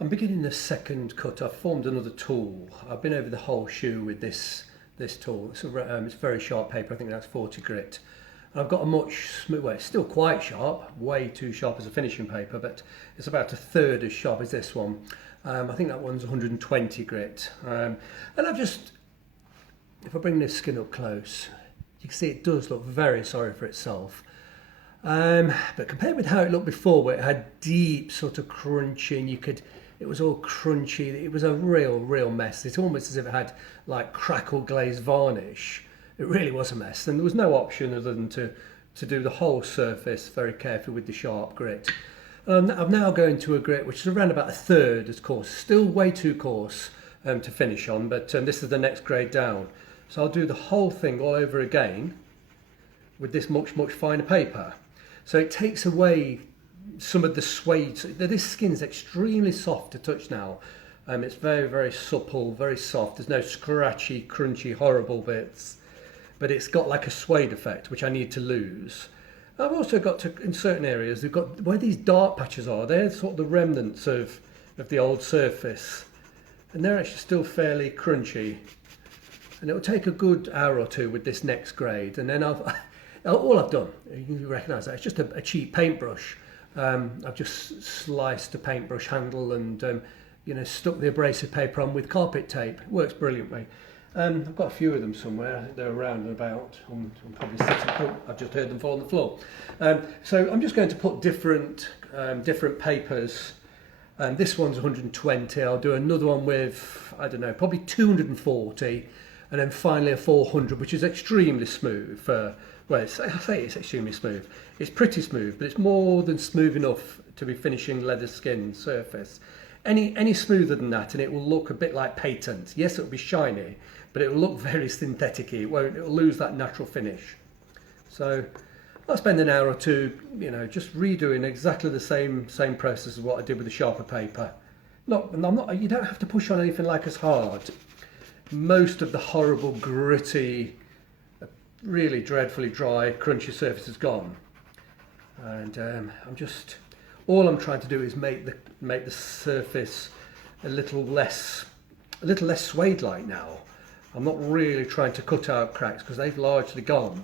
I'm beginning the second cut. I've formed another tool. I've been over the whole shoe with this tool. It's very sharp paper. I think that's 40 grit. And I've got a much smooth. Well, it's still quite sharp, way too sharp as a finishing paper, but it's about a third as sharp as this one. I think that one's 120 grit. And I've just, if I bring this skin up close, you can see it does look very sorry for itself. But compared with how it looked before, where it had deep sort of crunching, it was all crunchy. It was a real mess. It's almost as if it had like crackle glazed varnish. It really was a mess, and there was no option other than to do the whole surface very carefully with the sharp grit. I'm now going to a grit which is around about a third as coarse. Still way too coarse to finish on, but this is the next grade down. So I'll do the whole thing all over again with this much finer paper. So it takes away some of the suede. This skin's extremely soft to touch now. It's very supple, very soft. There's no scratchy, crunchy, horrible bits, but it's got like a suede effect, which I need to lose. I've also got to, in certain areas, they've got where these dark patches are. They're sort of the remnants of the old surface, and they're actually still fairly crunchy. And it'll take a good hour or two with this next grade, and then all I've done, you can recognise that, it's just a cheap paintbrush. I've just sliced a paintbrush handle and stuck the abrasive paper on with carpet tape. It works brilliantly. I've got a few of them somewhere. I think they're around and about. I'm probably sitting. Oh, I've just heard them fall on the floor. So I'm just going to put different papers. This one's 120. I'll do another one with, I don't know, probably 240, and then finally a 400, which is extremely smooth. Well, I say it's extremely smooth. It's pretty smooth, but it's more than smooth enough to be finishing leather skin surface. Any smoother than that, and it will look a bit like patent. Yes, it'll be shiny, but it will look very synthetic-y. It'll lose that natural finish. So I'll spend an hour or two, just redoing exactly the same process as what I did with the sharper paper. You don't have to push on anything like as hard. Most of the horrible, gritty, really dreadfully dry, crunchy surface is gone, and all I'm trying to do is make the surface a little less suede-like now. I'm not really trying to cut out cracks because they've largely gone,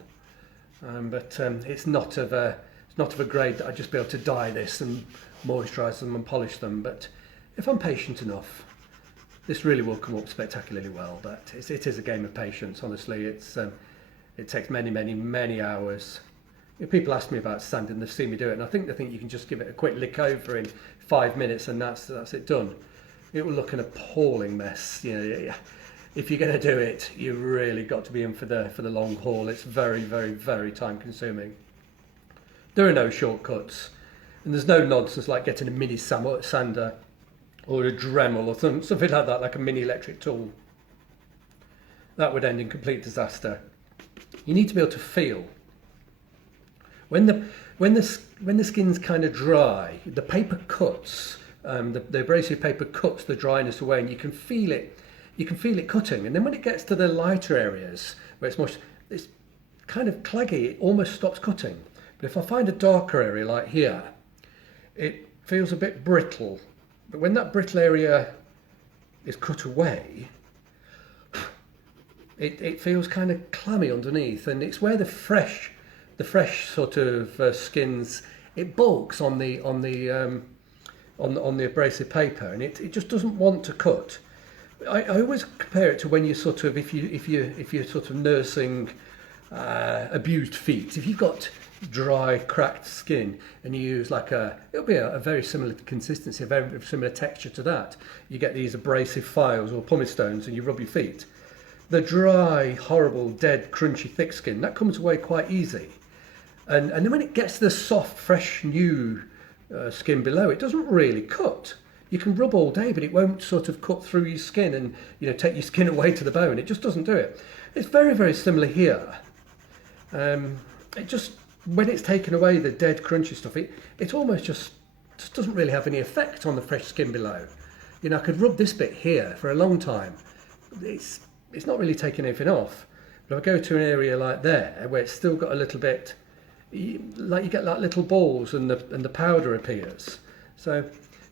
but it's not of a grade that I'd just be able to dye this and moisturise them and polish them. But if I'm patient enough, this really will come up spectacularly well. But it is a game of patience. Honestly, it takes many hours. If people ask me about sanding, they've seen me do it, and I think they think you can just give it a quick lick over in 5 minutes and that's it done. It will look an appalling mess. If you're going to do it, you've really got to be in for the long haul. It's very time consuming. There are no shortcuts, and there's no nonsense like getting a mini sander or a Dremel or something like that, like a mini electric tool. That would end in complete disaster. You need to be able to feel when the skin's kind of dry. The paper cuts, the abrasive paper cuts the dryness away, and you can feel it. You can feel it cutting, and then when it gets to the lighter areas where it's kind of claggy, it almost stops cutting. But if I find a darker area like here, it feels a bit brittle. But when that brittle area is cut away, it feels kind of clammy underneath, and it's where the fresh sort of skins, it bulks on the abrasive paper, and it just doesn't want to cut. I always compare it to when you sort of if you're sort of nursing abused feet. If you've got dry, cracked skin and you use it'll be a very similar consistency, a very similar texture to that. You get these abrasive files or pumice stones and you rub your feet. The dry, horrible, dead, crunchy, thick skin, that comes away quite easy. And then when it gets to the soft, fresh, new skin below, it doesn't really cut. You can rub all day, but it won't sort of cut through your skin and take your skin away to the bone. It just doesn't do it. It's very similar here. It just, when it's taken away, the dead, crunchy stuff, it almost just doesn't really have any effect on the fresh skin below. I could rub this bit here for a long time. It's not really taking anything off. But if I go to an area like there, where it's still got a little bit, like you get like little balls and the powder appears. So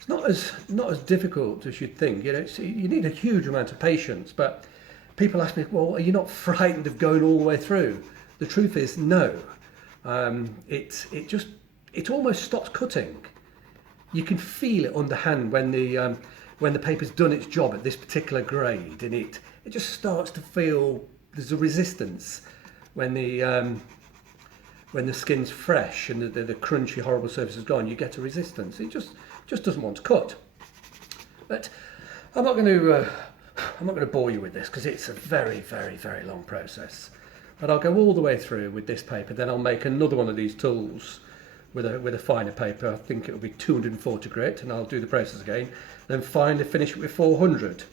It's not as difficult as you'd think. You need a huge amount of patience. But people ask me, well, are you not frightened of going all the way through? The truth is, no. It almost stops cutting. You can feel it underhand when the paper's done its job at this particular grade, and it just starts to feel there's a resistance when the skin's fresh and the crunchy, horrible surface is gone. You get a resistance. It just doesn't want to cut. But I'm not going to bore you with this because it's a very, very, very long process. But I'll go all the way through with this paper. Then I'll make another one of these tools with a finer paper. I think it'll be 240 grit, and I'll do the process again. Then finally finish it with 400.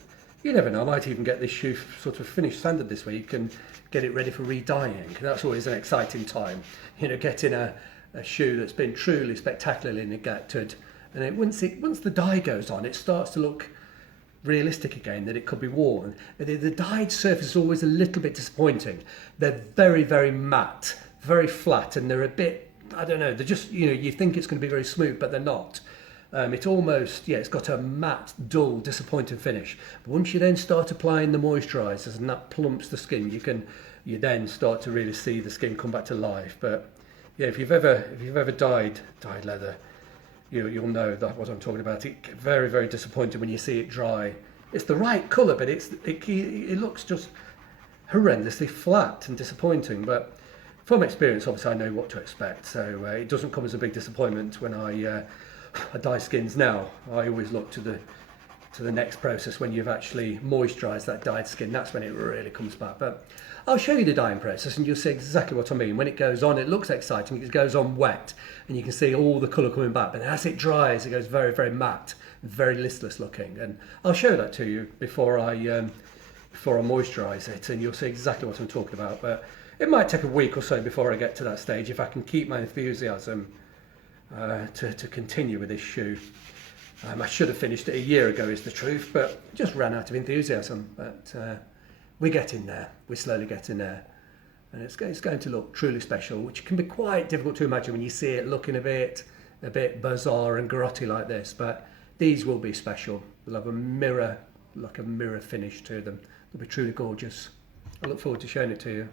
You never know, I might even get this shoe sort of finished sanded this week and get it ready for re-dyeing. That's always an exciting time. Getting a shoe that's been truly spectacularly neglected, and once the dye goes on, it starts to look realistic again, that it could be worn. The dyed surface is always a little bit disappointing. They're very, very matte, very flat, and they're a bit, I don't know, they're just, you think it's going to be very smooth, but they're not. It's got a matte, dull, disappointing finish. But once you then start applying the moisturisers and that plumps the skin, you then start to really see the skin come back to life. But yeah, if you've ever dyed leather, you'll know that what I'm talking about. It's very, very disappointing when you see it dry. It's the right colour, but it looks just horrendously flat and disappointing. But from experience, obviously, I know what to expect. So it doesn't come as a big disappointment when I dye skins now. I always look to the next process when you've actually moisturised that dyed skin. That's when it really comes back. But I'll show you the dyeing process and you'll see exactly what I mean. When it goes on, it looks exciting. It goes on wet and you can see all the colour coming back. But as it dries, it goes very, very matte, very listless looking. And I'll show that to you before I moisturise it, and you'll see exactly what I'm talking about. But it might take a week or so before I get to that stage if I can keep my enthusiasm to continue with this shoe. I should have finished it a year ago, is the truth, but just ran out of enthusiasm. But we're getting there. We're slowly getting there. And it's going to look truly special, which can be quite difficult to imagine when you see it looking a bit bizarre and grotty like this. But these will be special. They'll have a mirror finish to them. They'll be truly gorgeous. I look forward to showing it to you.